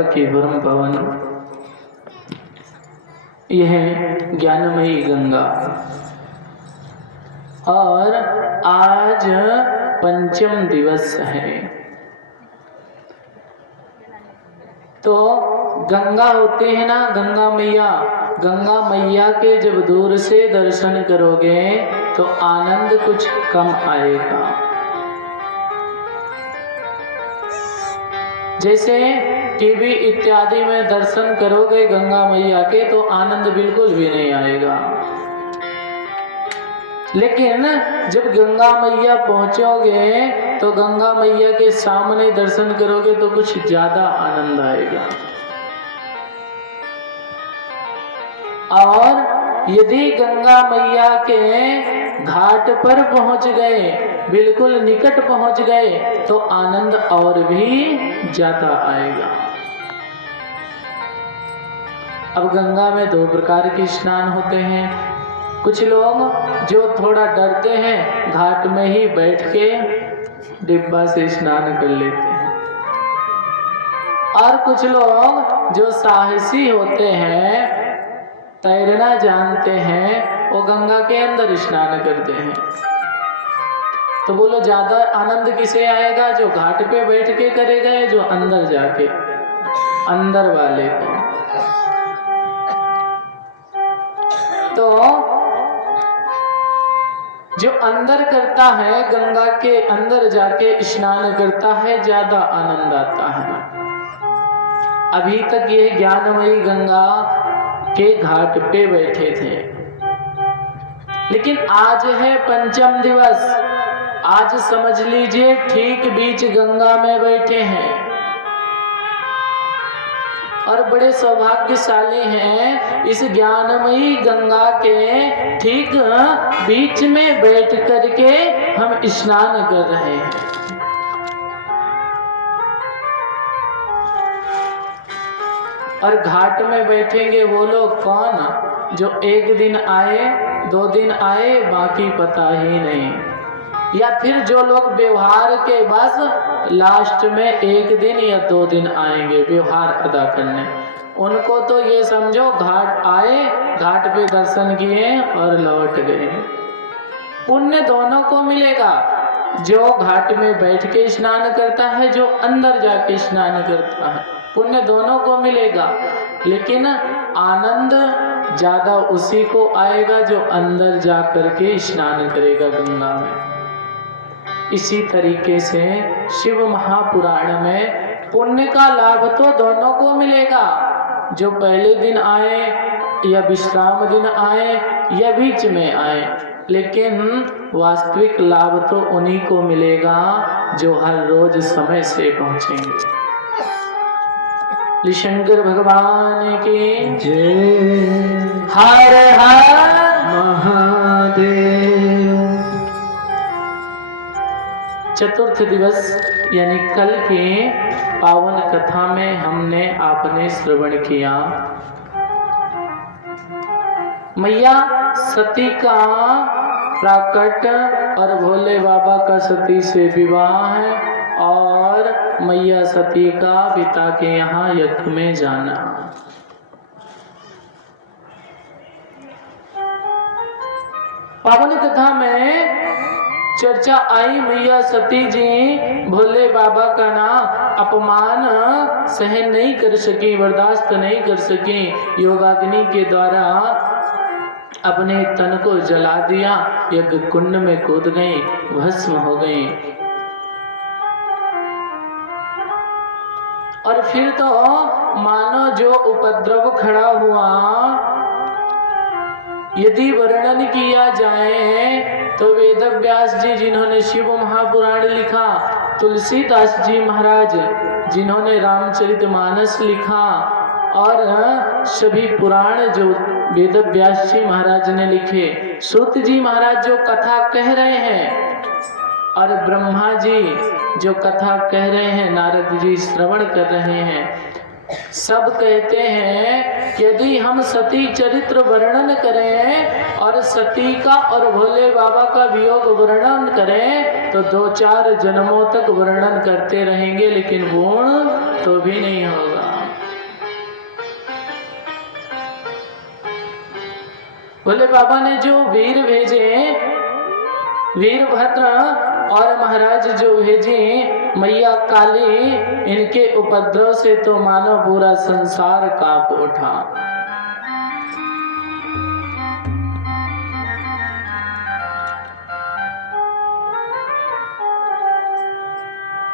बाबा की परम पावन यह ज्ञानमयी गंगा, और आज पंचम दिवस है। तो गंगा होते हैं ना, गंगा मैया के जब दूर से दर्शन करोगे तो आनंद कुछ कम आएगा। जैसे टीवी इत्यादि में दर्शन करोगे गंगा मैया के तो आनंद बिल्कुल भी नहीं आएगा, लेकिन जब गंगा मैया पहुंचोगे तो गंगा मैया के सामने दर्शन करोगे तो कुछ ज्यादा आनंद आएगा। और यदि गंगा मैया के घाट पर पहुंच गए, बिल्कुल निकट पहुंच गए, तो आनंद और भी ज्यादा आएगा। अब गंगा में दो प्रकार के स्नान होते हैं। कुछ लोग जो थोड़ा डरते हैं घाट में ही बैठ के डिब्बा से स्नान कर लेते हैं, और कुछ लोग जो साहसी होते हैं, तैरना जानते हैं, वो गंगा के अंदर स्नान करते हैं। तो बोलो ज्यादा आनंद किसे आएगा, जो घाट पे बैठ के करेगा या जो अंदर जाके? अंदर वाले को। तो जो अंदर करता है, गंगा के अंदर जाके स्नान करता है, ज्यादा आनंद आता है। अभी तक ये ज्ञानमयी गंगा के घाट पे बैठे थे, लेकिन आज है पंचम दिवस। आज समझ लीजिए ठीक बीच गंगा में बैठे हैं, और बड़े सौभाग्यशाली हैं। इस ज्ञानमयी गंगा के ठीक बीच में बैठ करके हम स्नान कर रहे हैं। और घाट में बैठेंगे वो लोग कौन, जो एक दिन आए, 2 दिन आए, बाकी पता ही नहीं, या फिर जो लोग व्यवहार के बस लास्ट में 1 दिन या 2 दिन आएंगे व्यवहार अदा करने। उनको तो ये समझो घाट आए, घाट पे दर्शन किए और लौट गए। पुण्य दोनों को मिलेगा, जो घाट में बैठ के स्नान करता है, जो अंदर जाके स्नान करता है, पुण्य दोनों को मिलेगा। लेकिन आनंद ज्यादा उसी को आएगा जो अंदर जा करके स्नान करेगा गंगा में। इसी तरीके से शिव महापुराण में पुण्य का लाभ तो दोनों को मिलेगा, जो पहले दिन आए या विश्राम दिन आए या बीच में आए, लेकिन वास्तविक लाभ तो उन्हीं को मिलेगा जो हर रोज समय से पहुंचेंगे। शंकर भगवान की जय। हर हर महादेव। चतुर्थ दिवस यानी कल की पावन कथा में हमने आपने श्रवण किया मैया सती का प्राकट और भोले बाबा का सती से विवाह है, और मैया सती का पिता के यहाँ यज्ञ में जाना। पावन कथा में चर्चा आई, मैया सती जी भोले बाबा का ना अपमान सहन नहीं कर सकी, बर्दाश्त नहीं कर सकी, योगाग्नि के द्वारा अपने तन को जला दिया, यज्ञ कुंड में कूद गई, भस्म हो गई। और फिर तो मानो जो उपद्रव खड़ा हुआ, यदि वर्णन किया जाए तो वेद व्यास जी जिन्होंने शिव महापुराण लिखा, तुलसीदास जी महाराज जिन्होंने रामचरितमानस लिखा, और सभी पुराण जो वेद व्यास जी महाराज ने लिखे, सूत जी महाराज जो कथा कह रहे हैं, और ब्रह्मा जी जो कथा कह रहे हैं, नारद जी श्रवण कर रहे हैं, सब कहते हैं कि यदि हम सती चरित्र वर्णन करें और सती का और भोले बाबा का वियोग वर्णन करें तो 2-4 जन्मों तक वर्णन करते रहेंगे, लेकिन पूर्ण तो भी नहीं होगा। भोले बाबा ने जो वीर भेजे, वीरभद्र और महाराज जो भेजे मैया काली, इनके उपद्रव से तो मानो पूरा संसार कांप उठा।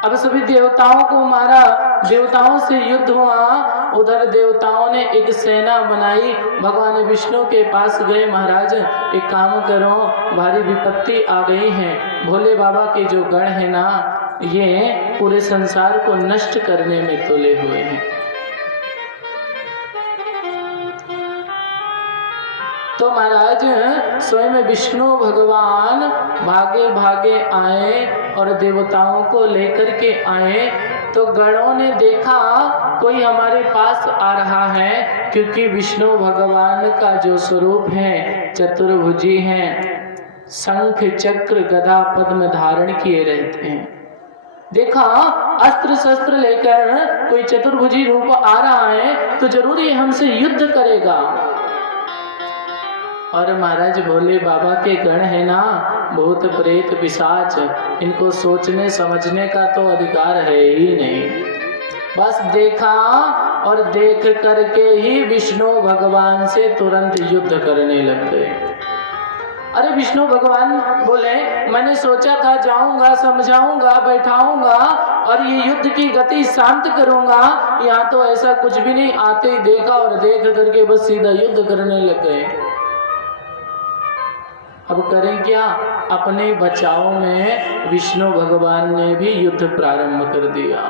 अब सभी देवताओं को मारा, देवताओं से युद्ध हुआ। उधर देवताओं ने एक सेना बनाई, भगवान विष्णु के पास गए, महाराज एक काम करो, भारी विपत्ति आ गई है, भोले बाबा के जो गण है ना, ये पूरे संसार को नष्ट करने में तुले हुए हैं। तो महाराज स्वयं विष्णु भगवान भागे भागे आए और देवताओं को लेकर के आए। तो गणों ने देखा कोई हमारे पास आ रहा है, क्योंकि विष्णु भगवान का जो स्वरूप है चतुर्भुजी है, शंख चक्र गदा पद्म धारण किए रहते हैं। देखा अस्त्र शस्त्र लेकर कोई चतुर्भुजी रूप आ रहा है तो जरूर ये हमसे युद्ध करेगा। और महाराज भोले बाबा के गण है ना, भूत प्रेत पिशाच, इनको सोचने समझने का तो अधिकार है ही नहीं। बस देखा और देख करके ही विष्णु भगवान से तुरंत युद्ध करने लग गए। अरे विष्णु भगवान बोले, मैंने सोचा था जाऊंगा, समझाऊंगा, बैठाऊंगा और ये युद्ध की गति शांत करूंगा, यहाँ तो ऐसा कुछ भी नहीं, आते ही देखा और देख करके बस सीधा युद्ध करने लग गए। अब करें क्या, अपने बचाव में विष्णु भगवान ने भी युद्ध प्रारंभ कर दिया।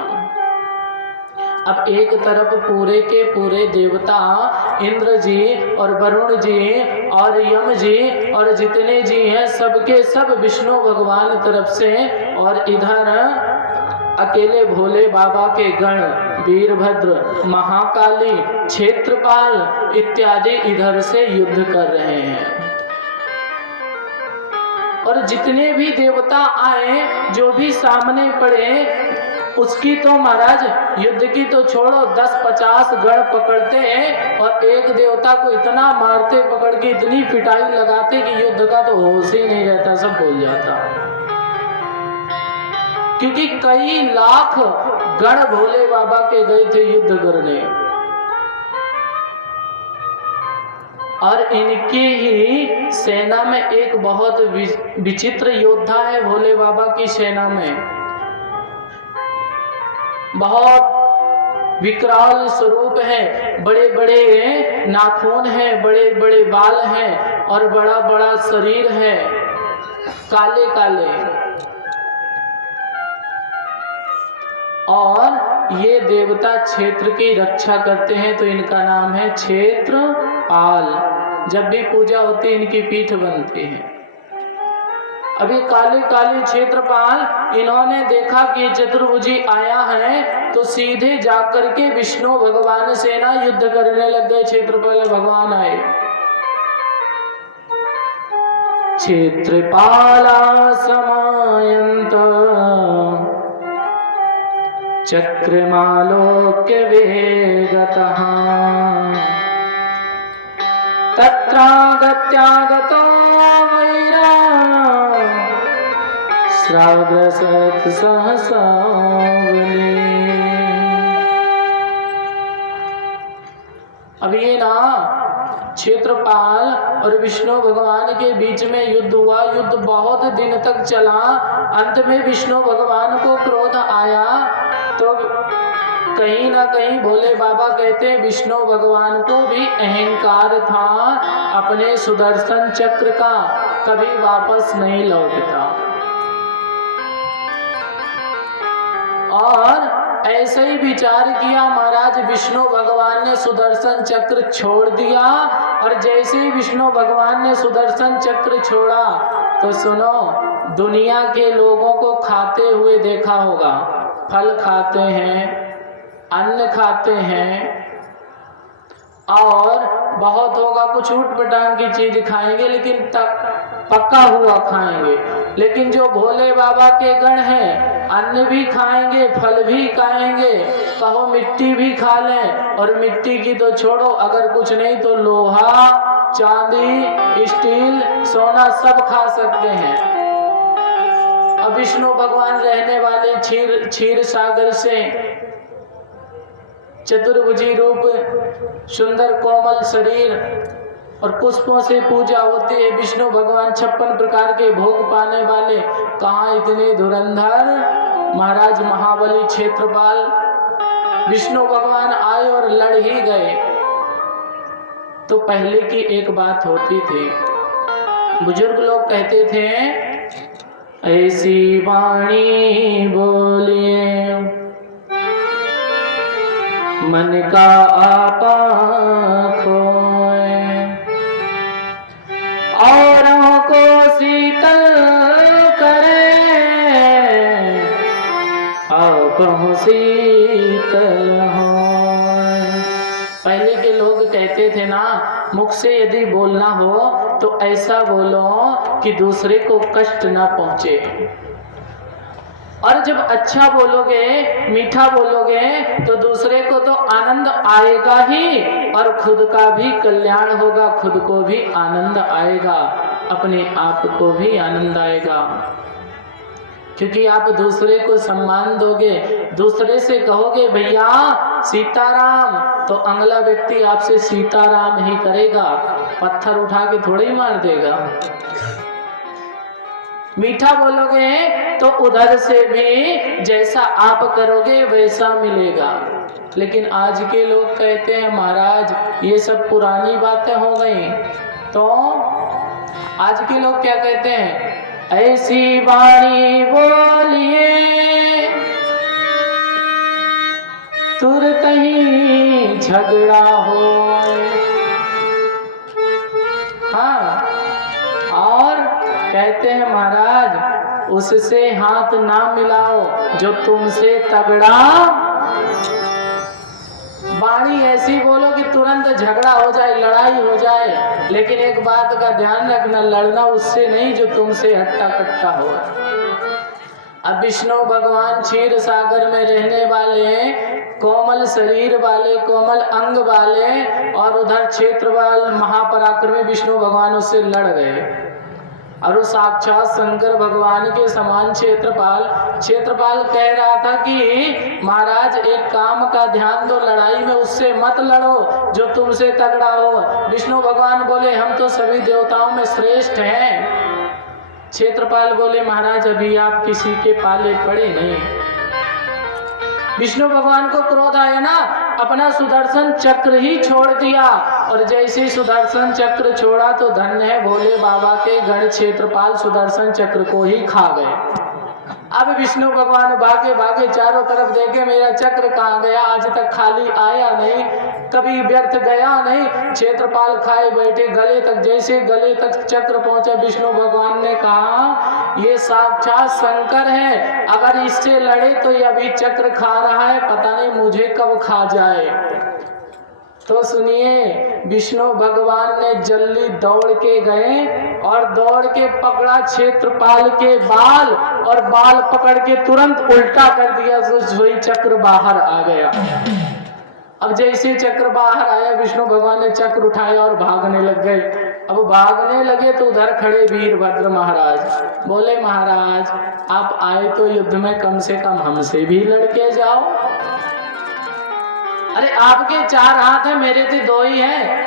अब एक तरफ पूरे के पूरे देवता इंद्र जी और वरुण जी और यम जी और जितने जी हैं सबके सब विष्णु भगवान तरफ से, और इधर अकेले भोले बाबा के गण वीरभद्र, महाकाली, क्षेत्रपाल इत्यादि इधर से युद्ध कर रहे हैं। और जितने भी देवता आए, जो भी सामने पड़े, उसकी तो महाराज युद्ध की तो छोड़ो, 10-50 गण पकड़ते हैं और एक देवता को इतना मारते, पकड़ के इतनी पिटाई लगाते कि युद्ध का तो होश ही नहीं रहता, सब भूल जाता। क्योंकि कई लाख गण भोले बाबा के गए थे युद्ध करने, और इनकी ही सेना में एक बहुत विचित्र योद्धा है भोले बाबा की सेना में। बहुत विकराल स्वरूप है, बड़े बड़े नाखून हैं, बड़े बड़े बाल हैं और बड़ा बड़ा शरीर है, काले काले। और ये देवता क्षेत्र की रक्षा करते हैं, तो इनका नाम है क्षेत्रपाल। जब भी पूजा होती है इनकी पीठ बनती है। अभी काले काले क्षेत्रपाल, इन्होंने देखा कि चतुर्भुजी आया है तो सीधे जाकर के विष्णु भगवान से ना युद्ध करने लग गए। क्षेत्रपाल भगवान आए, क्षेत्रपाला समायन्त चक्रमालोक्य वेगतः तत्रागत्यागतो वैरा श्रावसत् सहसा बली। अब ये ना क्षेत्रपाल और विष्णु भगवान के बीच में युद्ध हुआ। युद्ध बहुत दिन तक चला। अंत में विष्णु भगवान को क्रोध आया तो कहीं ना कहीं भोले बाबा कहते हैं विष्णु भगवान को भी अहंकार था अपने सुदर्शन चक्र का, कभी वापस नहीं लौटता। और ऐसे ही विचार किया महाराज, विष्णु भगवान ने सुदर्शन चक्र छोड़ दिया। और जैसे ही विष्णु भगवान ने सुदर्शन चक्र छोड़ा तो सुनो, दुनिया के लोगों को खाते हुए देखा होगा। फल खाते हैं, अन्न खाते हैं, और बहुत होगा कुछ ऊट-पटांग की चीज खाएंगे, लेकिन पका हुआ खाएंगे। लेकिन जो भोले बाबा के गण हैं, अन्न भी खाएंगे, फल भी खाएंगे, कहो मिट्टी भी खा लें, और मिट्टी की तो छोड़ो, अगर कुछ नहीं तो लोहा चांदी, स्टील, सोना सब खा सकते हैं। अब विष्णु भगवान रहने वाले क्षीर सागर से चतुर्भुजी रूप, सुंदर कोमल शरीर और पुष्पों से पूजा होती है। विष्णु भगवान 56 प्रकार के भोग पाने वाले, कहाँ इतने धुरंधर महाराज महाबली क्षेत्रपाल। विष्णु भगवान आए और लड़ ही गए। तो पहले की एक बात होती थी, बुजुर्ग लोग कहते थे, ऐसी वाणी बोलिए मन का आपा खोए, औरों को शीतल करे, आप शीतल हो। पहले के लोग कहते थे ना, मुख से यदि बोलना हो तो ऐसा बोलो कि दूसरे को कष्ट ना पहुंचे, और जब अच्छा बोलोगे, मीठा बोलोगे तो दूसरे को तो आनंद आएगा ही, और खुद का भी कल्याण होगा, खुद को भी आनंद आएगा, अपने आप को भी आनंद आएगा। क्योंकि आप दूसरे को सम्मान दोगे, दूसरे से कहोगे भैया सीताराम, तो अगला व्यक्ति आपसे सीताराम ही करेगा, पत्थर उठा के थोड़ी ही मार देगा। मीठा बोलोगे तो उधर से भी जैसा आप करोगे वैसा मिलेगा। लेकिन आज के लोग कहते हैं महाराज ये सब पुरानी बातें हो गई। तो आज के लोग क्या कहते हैं, ऐसी वाणी बोलिए तुरंत ही झगड़ा हो। हाँ, और कहते हैं महाराज उससे हाथ ना मिलाओ जो तुमसे तगड़ा। वाणी ऐसी बोलो कि तुरंत झगड़ा हो जाए, लड़ाई हो जाए। लेकिन एक बात का ध्यान रखना, लड़ना उससे नहीं जो तुमसे हट्टा कट्टा हो। अब विष्णु भगवान क्षीर सागर में रहने वाले, कोमल शरीर वाले, कोमल अंग वाले, और उधर क्षेत्रपाल महापराक्रमी विष्णु भगवान उससे लड़ गए। और वो साक्षात शंकर भगवान के समान क्षेत्रपाल कह रहा था कि महाराज एक काम का ध्यान दो, लड़ाई में उससे मत लड़ो जो तुमसे तगड़ा हो। विष्णु भगवान बोले हम तो सभी देवताओं में श्रेष्ठ हैं। क्षेत्रपाल बोले महाराज अभी आप किसी के पाले पड़े नहीं। विष्णु भगवान को क्रोध आया ना, अपना सुदर्शन चक्र ही छोड़ दिया, और जैसे सुदर्शन चक्र छोड़ा तो धन्य है भोले बाबा के गण, क्षेत्रपाल सुदर्शन चक्र को ही खा गए। अब विष्णु भगवान भागे भागे चारों तरफ देखे मेरा चक्र कहाँ गया, आज तक खाली आया नहीं, कभी व्यर्थ गया नहीं। क्षेत्रपाल खाए बैठे गले तक, जैसे गले तक चक्र पहुंचा विष्णु भगवान ने कहा ये साक्षात शंकर है, अगर इससे लड़े तो ये अभी चक्र खा रहा है, पता नहीं मुझे कब खा जाए। तो सुनिए, विष्णु भगवान ने जल्दी दौड़ के गए और दौड़ के पकड़ा क्षेत्रपाल के बाल, और बाल पकड़ के तुरंत उल्टा कर दिया तो वही चक्र बाहर आ गया। अब जैसे चक्र बाहर आया विष्णु भगवान ने चक्र उठाया और भागने लग गए। अब भागने लगे तो उधर खड़े वीरभद्र महाराज बोले महाराज आप आए तो युद्ध में कम से कम हमसे भी लड़के जाओ। अरे आपके 4 हाथ हैं, मेरे तो 2 ही हैं।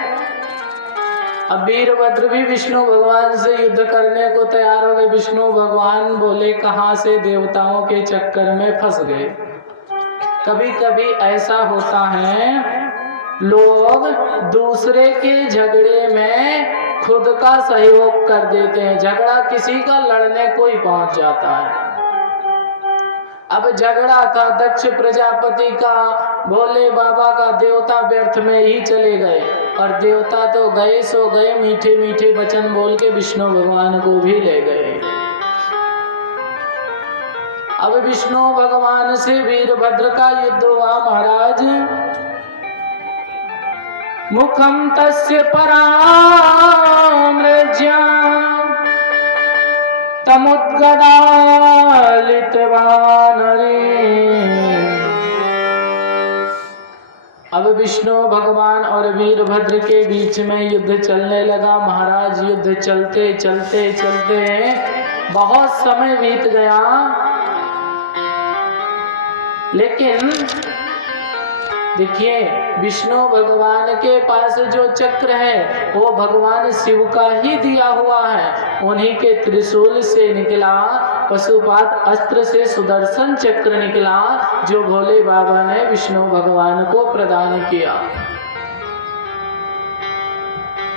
अब वीरभद्र भी विष्णु भगवान से युद्ध करने को तैयार हो गए। विष्णु भगवान बोले कहां से देवताओं के चक्कर में फंस गए। कभी कभी ऐसा होता है लोग दूसरे के झगड़े में खुद का सहयोग कर देते हैं, झगड़ा किसी का लड़ने को ही पहुंच जाता है। अब झगड़ा था दक्ष प्रजापति का, भोले बाबा का, देवता व्यर्थ में ही चले गए, और देवता तो गए सो गए, मीठे मीठे वचन बोल के विष्णु भगवान को भी ले गए। अब विष्णु भगवान से वीरभद्र का युद्ध हुआ महाराज। मुखम तस्य परामृज्याम तमुद्गदालितवानरे। अब विष्णु भगवान और वीरभद्र के बीच में युद्ध चलने लगा। महाराज युद्ध चलते चलते चलते बहुत समय बीत गया, लेकिन देखिए विष्णु भगवान के पास जो चक्र है वो भगवान शिव का ही दिया हुआ है। उन्हीं के त्रिशूल से निकला पशुपात अस्त्र से सुदर्शन चक्र निकला, जो भोले बाबा ने विष्णु भगवान को प्रदान किया।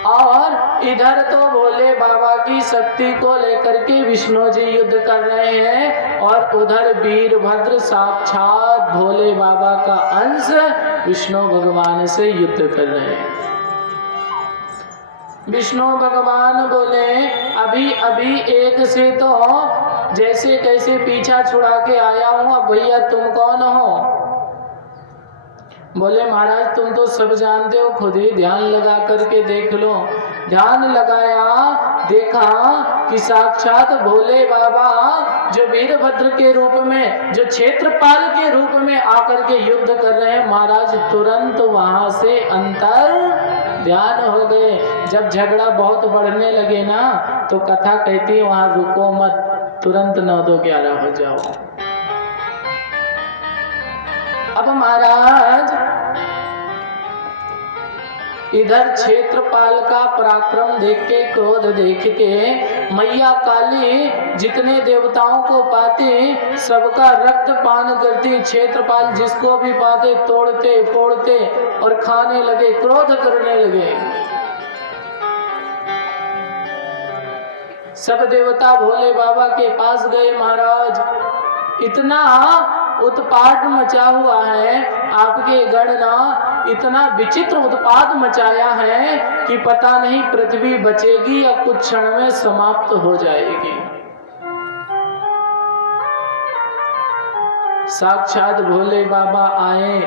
और इधर तो भोले बाबा की शक्ति को लेकर के विष्णु जी युद्ध कर रहे हैं, और उधर वीरभद्र साक्षात भोले बाबा का अंश विष्णु भगवान से युद्ध कर रहे हैं। विष्णु भगवान बोले अभी अभी एक से तो जैसे कैसे पीछा छुड़ा के आया हूं, अब भैया तुम कौन हो? बोले महाराज तुम तो सब जानते हो, खुद ही ध्यान लगा करके देख लो। ध्यान लगाया, देखा कि साक्षात भोले बाबा जो वीरभद्र के रूप में, जो क्षेत्रपाल के रूप में आकर के युद्ध कर रहे हैं। महाराज तुरंत वहां से अंतर ध्यान हो गए। जब झगड़ा बहुत बढ़ने लगे ना, तो कथा कहती है वहां रुको मत, तुरंत 9-2-11 हो जाओ। अब महाराज इधर क्षेत्रपाल का पराक्रम देख के, क्रोध देख के मैया काली जितने देवताओं को पाते सबका रक्त पान करती। क्षेत्रपाल जिसको भी पाते तोड़ते फोड़ते और खाने लगे, क्रोध करने लगे। सब देवता भोले बाबा के पास गए। महाराज इतना उत्पात मचा हुआ है, आपके गण ना इतना विचित्र उत्पात मचाया है कि पता नहीं पृथ्वी बचेगी या कुछ क्षण में समाप्त हो जाएगी। साक्षात भोले बाबा आए,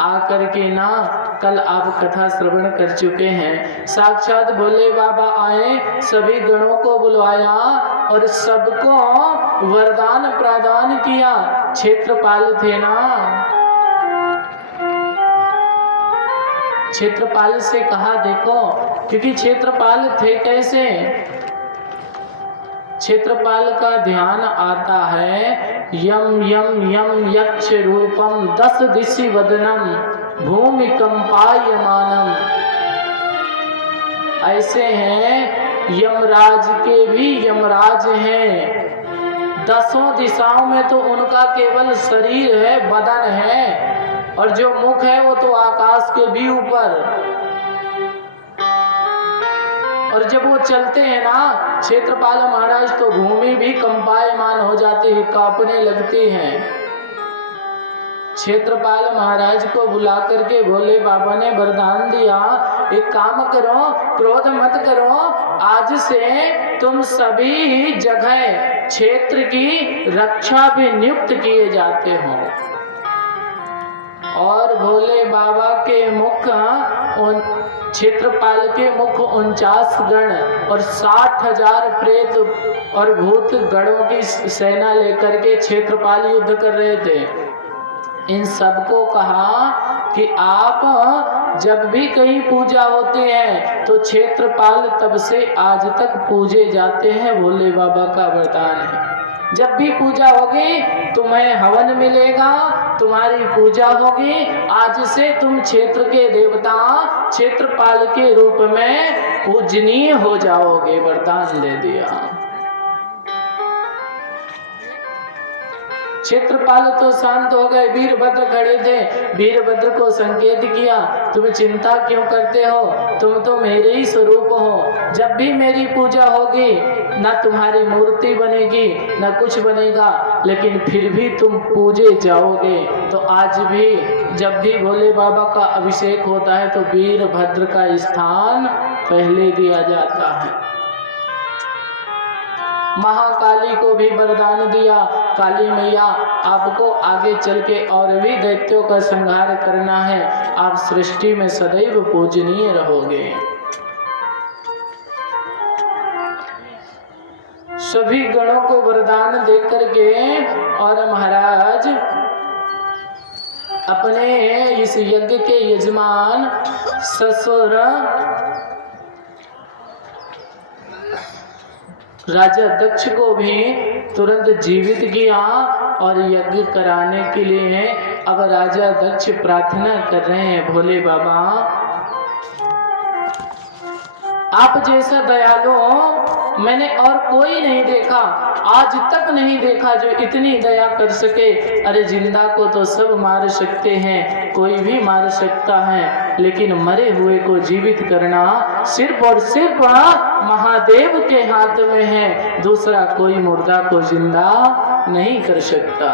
आकर के ना कल आप कथा श्रवण कर चुके हैं। साक्षात भोले बाबा आए, सभी गणों को बुलवाया और सबको वरदान प्रदान किया। क्षेत्रपाल थे ना, क्षेत्रपाल से कहा देखो, क्योंकि क्षेत्रपाल थे कैसे, क्षेत्रपाल का ध्यान आता है यम यम यम यक्ष रूपम 10 दिशि वदनम भूमि कंपायमानम। ऐसे हैं यमराज के भी यमराज हैं, 10 दिशाओं में तो उनका केवल शरीर है, बदन है, और जो मुख है वो तो आकाश के भी ऊपर। और जब वो चलते हैं ना क्षेत्रपाल महाराज, तो भूमि भी कंपायमान हो जाती है, कांपने लगती है। क्षेत्रपाल महाराज को बुला करके भोले बाबा ने वरदान दिया, एक काम करो, क्रोध मत करो, आज से तुम सभी जगह क्षेत्र की रक्षा भी नियुक्त किए जाते हो। और भोले बाबा के मुख क्षेत्रपाल के मुख 49 गण और 60,000 प्रेत और भूत गणों की सेना लेकर के क्षेत्रपाल युद्ध कर रहे थे। इन सबको कहा कि आप जब भी कहीं पूजा होती है तो क्षेत्रपाल तब से आज तक पूजे जाते हैं, भोले बाबा का वरदान है। जब भी पूजा होगी तुम्हें हवन मिलेगा, तुम्हारी पूजा होगी, आज से तुम क्षेत्र के देवता क्षेत्रपाल के रूप में पूजनीय हो जाओगे, वरदान दे दिया। क्षेत्रपाल तो शांत हो गए, वीरभद्र खड़े थे, वीरभद्र को संकेत किया, तुम चिंता क्यों करते हो, तुम तो मेरे ही स्वरूप हो। जब भी मेरी पूजा होगी ना तुम्हारी मूर्ति बनेगी ना कुछ बनेगा, लेकिन फिर भी तुम पूजे जाओगे। तो आज भी जब भी भोले बाबा का अभिषेक होता है तो वीरभद्र का स्थान पहले दिया जाता है। महाकाली को भी वरदान दिया, काली मैया आपको आगे चल के और भी दैत्यों का संहार करना है, आप सृष्टि में सदैव पूजनीय रहोगे। सभी गणों को वरदान देकर के और महाराज अपने इस इस यज्ञ के यजमान ससुर राजा दक्ष को भी तुरंत जीवित किया और यज्ञ कराने के लिए अब राजा दक्ष प्रार्थना कर रहे हैं, भोले बाबा आप जैसा दयालु मैंने और कोई नहीं देखा, आज तक नहीं देखा जो इतनी दया कर सके। अरे जिंदा को तो सब मार सकते हैं, कोई भी मार सकता है, लेकिन मरे हुए को जीवित करना सिर्फ और सिर्फ महादेव के हाथ में है, दूसरा कोई मुर्दा को जिंदा नहीं कर सकता।